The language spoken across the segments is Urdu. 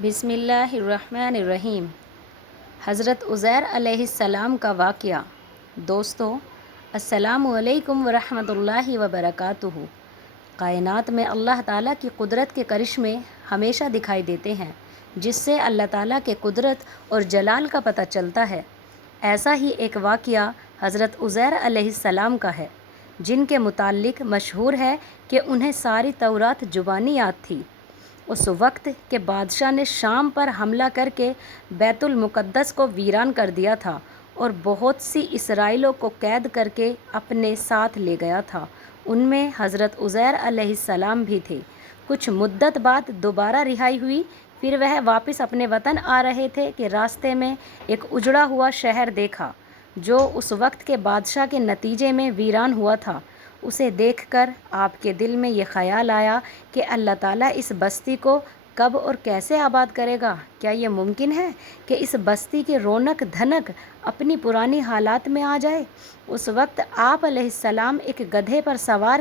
بسم اللہ الرحمن الرحیم۔ حضرت عزیر علیہ السلام کا واقعہ۔ دوستو، السلام علیکم ورحمۃ اللہ وبرکاتہ۔ کائنات میں اللہ تعالیٰ کی قدرت کے کرشمے ہمیشہ دکھائی دیتے ہیں، جس سے اللہ تعالیٰ کے قدرت اور جلال کا پتہ چلتا ہے۔ ایسا ہی ایک واقعہ حضرت عزیر علیہ السلام کا ہے، جن کے متعلق مشہور ہے کہ انہیں ساری تورات زبانی یاد تھی۔ اس وقت کے بادشاہ نے شام پر حملہ کر کے بیت المقدس کو ویران کر دیا تھا اور بہت سی اسرائیلیوں کو قید کر کے اپنے ساتھ لے گیا تھا۔ ان میں حضرت عزیر علیہ السلام بھی تھے۔ کچھ مدت بعد دوبارہ رہائی ہوئی، پھر وہ واپس اپنے وطن آ رہے تھے کہ راستے میں ایک اجڑا ہوا شہر دیکھا، جو اس وقت کے بادشاہ کے نتیجے میں ویران ہوا تھا۔ اسے دیکھ کر آپ کے دل میں یہ خیال آیا کہ اللہ تعالیٰ اس بستی کو کب اور کیسے آباد کرے گا؟ کیا یہ ممکن ہے کہ اس بستی کی رونق دھنک اپنی پرانی حالات میں آ جائے؟ اس وقت آپ علیہ السلام ایک گدھے پر سوار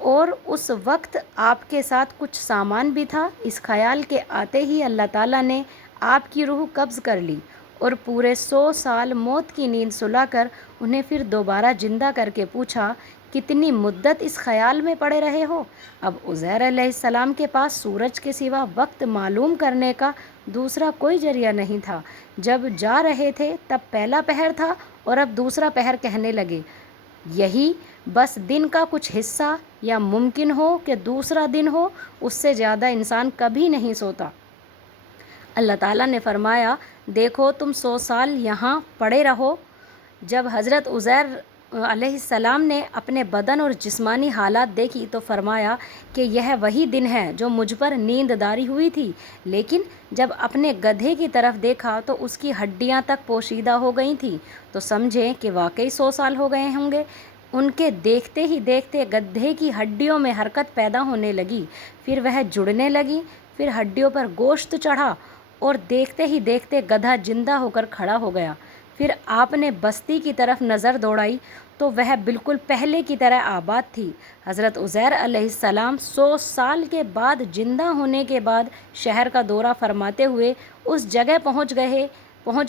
اور اس وقت آپ کے ساتھ کچھ سامان بھی تھا۔ اس خیال کے آتے ہی اللہ تعالیٰ نے آپ کی روح قبض کر لی اور پورے 100 سال موت کی نیند سلا کر انہیں پھر دوبارہ زندہ کر کے پوچھا، کتنی مدت اس خیال میں پڑے رہے ہو؟ اب عزیر علیہ السلام کے پاس سورج کے سوا وقت معلوم کرنے کا دوسرا کوئی ذریعہ نہیں تھا۔ جب جا رہے تھے تب پہلا پہر تھا اور اب دوسرا پہر کہنے لگے، یہی بس دن کا کچھ حصہ، یا ممکن ہو کہ دوسرا دن ہو، اس سے زیادہ انسان کبھی نہیں سوتا۔ اللہ تعالیٰ نے فرمایا، دیکھو تم 100 سال یہاں پڑے رہو۔ جب حضرت عزیر علیہ السلام نے اپنے بدن اور جسمانی حالات دیکھی تو فرمایا کہ یہ وہی دن ہے جو مجھ پر نیند داری ہوئی تھی، لیکن جب اپنے گدھے کی طرف دیکھا تو اس کی ہڈیاں تک پوشیدہ ہو گئی تھیں، تو سمجھیں کہ واقعی 100 سال ہو گئے ہوں گے۔ ان کے دیکھتے ہی دیکھتے گدھے کی ہڈیوں میں حرکت پیدا ہونے لگی، پھر وہ جڑنے لگی، پھر ہڈیوں پر گوشت چڑھا اور دیکھتے ہی دیکھتے گدھا زندہ ہو کر کھڑا ہو گیا۔ پھر آپ نے بستی کی طرف نظر دوڑائی تو وہ بالکل پہلے کی طرح آباد تھی۔ حضرت عزیر علیہ السلام 100 سال کے بعد زندہ ہونے کے بعد شہر کا دورہ فرماتے ہوئے اس جگہ پہنچ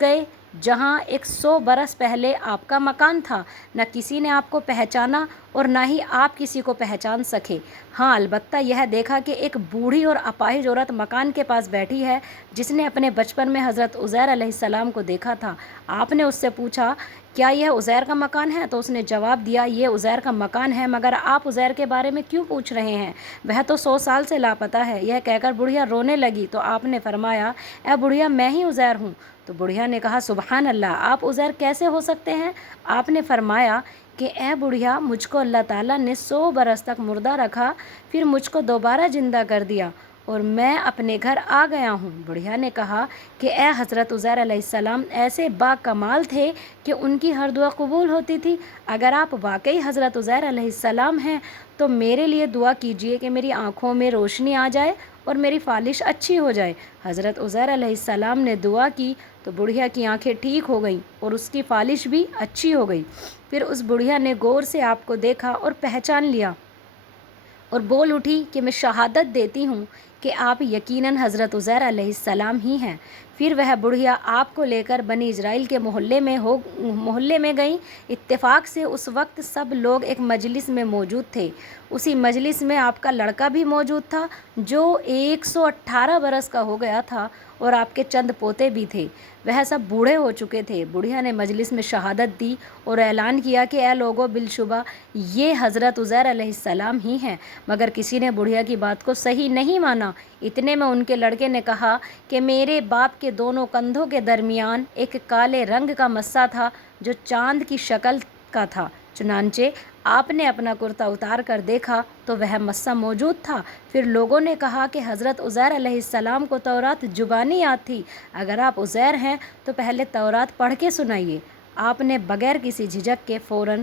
گئے جہاں 100 برس پہلے آپ کا مکان تھا۔ نہ کسی نے آپ کو پہچانا اور نہ ہی آپ کسی کو پہچان سکے۔ ہاں، البتہ یہ دیکھا کہ ایک بوڑھی اور اپاہج عورت مکان کے پاس بیٹھی ہے، جس نے اپنے بچپن میں حضرت عزیر علیہ السلام کو دیکھا تھا۔ آپ نے اس سے پوچھا، کیا یہ عزیر کا مکان ہے؟ تو اس نے جواب دیا، یہ عزیر کا مکان ہے، مگر آپ عزیر کے بارے میں کیوں پوچھ رہے ہیں؟ وہ تو 100 سال سے لاپتہ ہے۔ یہ کہہ کر بڑھیا رونے لگی تو آپ نے فرمایا، اے بڑھیا، میں ہی عزیر ہوں۔ تو بڑھیا نے کہا، سبحان اللہ، آپ عزیر کیسے ہو سکتے ہیں؟ آپ نے فرمایا کہ اے بڑھیا، مجھ کو اللہ تعالیٰ نے 100 برس تک مردہ رکھا، پھر مجھ کو دوبارہ زندہ کر دیا اور میں اپنے گھر آ گیا ہوں۔ بڑھیا نے کہا کہ اے حضرت عزیر علیہ السلام ایسے با کمال تھے کہ ان کی ہر دعا قبول ہوتی تھی۔ اگر آپ واقعی حضرت عزیر علیہ السلام ہیں تو میرے لیے دعا کیجیے کہ میری آنکھوں میں روشنی آ جائے اور میری فالش اچھی ہو جائے۔ حضرت عزیر علیہ السلام نے دعا کی تو بڑھیا کی آنکھیں ٹھیک ہو گئیں اور اس کی فالش بھی اچھی ہو گئی۔ پھر اس بڑھیا نے غور سے آپ کو دیکھا اور پہچان لیا اور بول اٹھی کہ میں شہادت دیتی ہوں کہ آپ یقیناً حضرت عزیر علیہ السلام ہی ہیں۔ پھر وہ بڑھیا آپ کو لے کر بنی اسرائیل کے محلے میں گئیں۔ اتفاق سے اس وقت سب لوگ ایک مجلس میں موجود تھے۔ اسی مجلس میں آپ کا لڑکا بھی موجود تھا، جو 118 برس کا ہو گیا تھا، اور آپ کے چند پوتے بھی تھے۔ وہ سب بوڑھے ہو چکے تھے۔ بڑھیا نے مجلس میں شہادت دی اور اعلان کیا کہ اے لوگو، بالشبہ یہ حضرت عزیر علیہ السلام ہی ہیں۔ مگر کسی نے بڑھیا کی بات کو صحیح نہیں مانا۔ اتنے میں ان کے لڑکے نے کہا کہ میرے باپ کے دونوں کندھوں کے درمیان ایک کالے رنگ کا مسا تھا جو چاند کی شکل کا تھا۔ چنانچہ آپ نے اپنا کرتا اتار کر دیکھا تو وہ مسا موجود تھا۔ پھر لوگوں نے کہا کہ حضرت عزیر علیہ السلام کو تورات زبانی یاد تھی، اگر آپ عزیر ہیں تو پہلے تورات پڑھ کے سنائیے۔ آپ نے بغیر کسی جھجک کے فوراً